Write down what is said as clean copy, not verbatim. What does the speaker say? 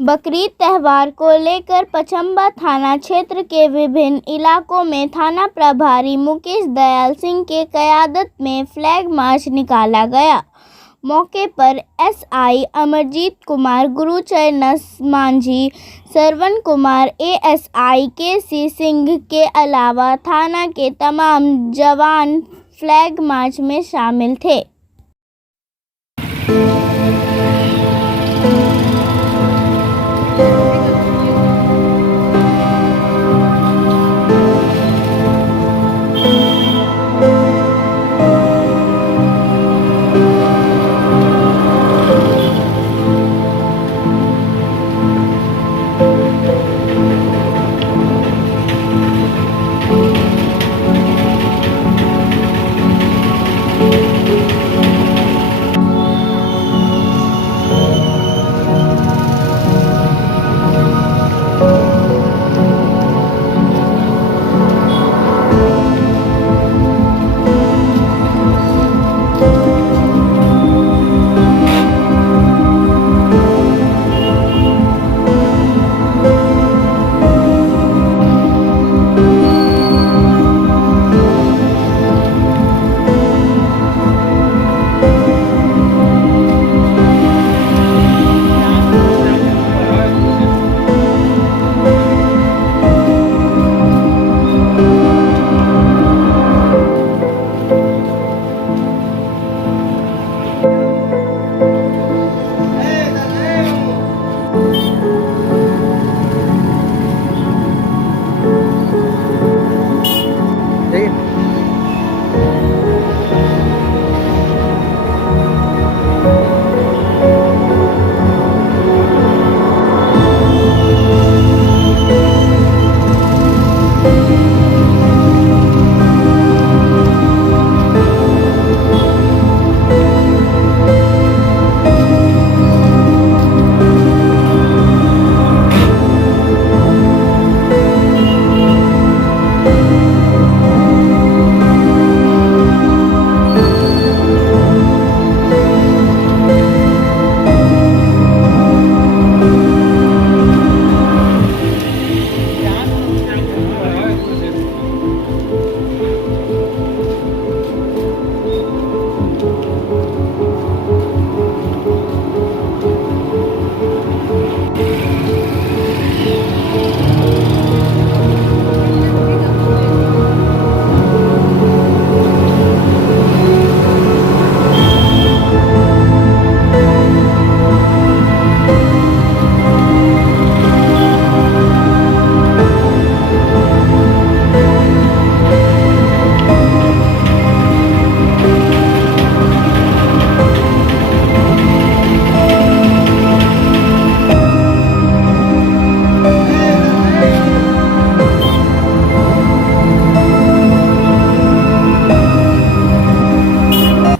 बकरीद त्यौहार को लेकर पचम्बा थाना क्षेत्र के विभिन्न इलाकों में थाना प्रभारी मुकेश दयाल सिंह के क़यादत में फ्लैग मार्च निकाला गया। मौके पर एसआई अमरजीत कुमार, गुरुचरण मांझी, श्रवण कुमार, एएसआई केसी सिंह के अलावा थाना के तमाम जवान फ्लैग मार्च में शामिल थे।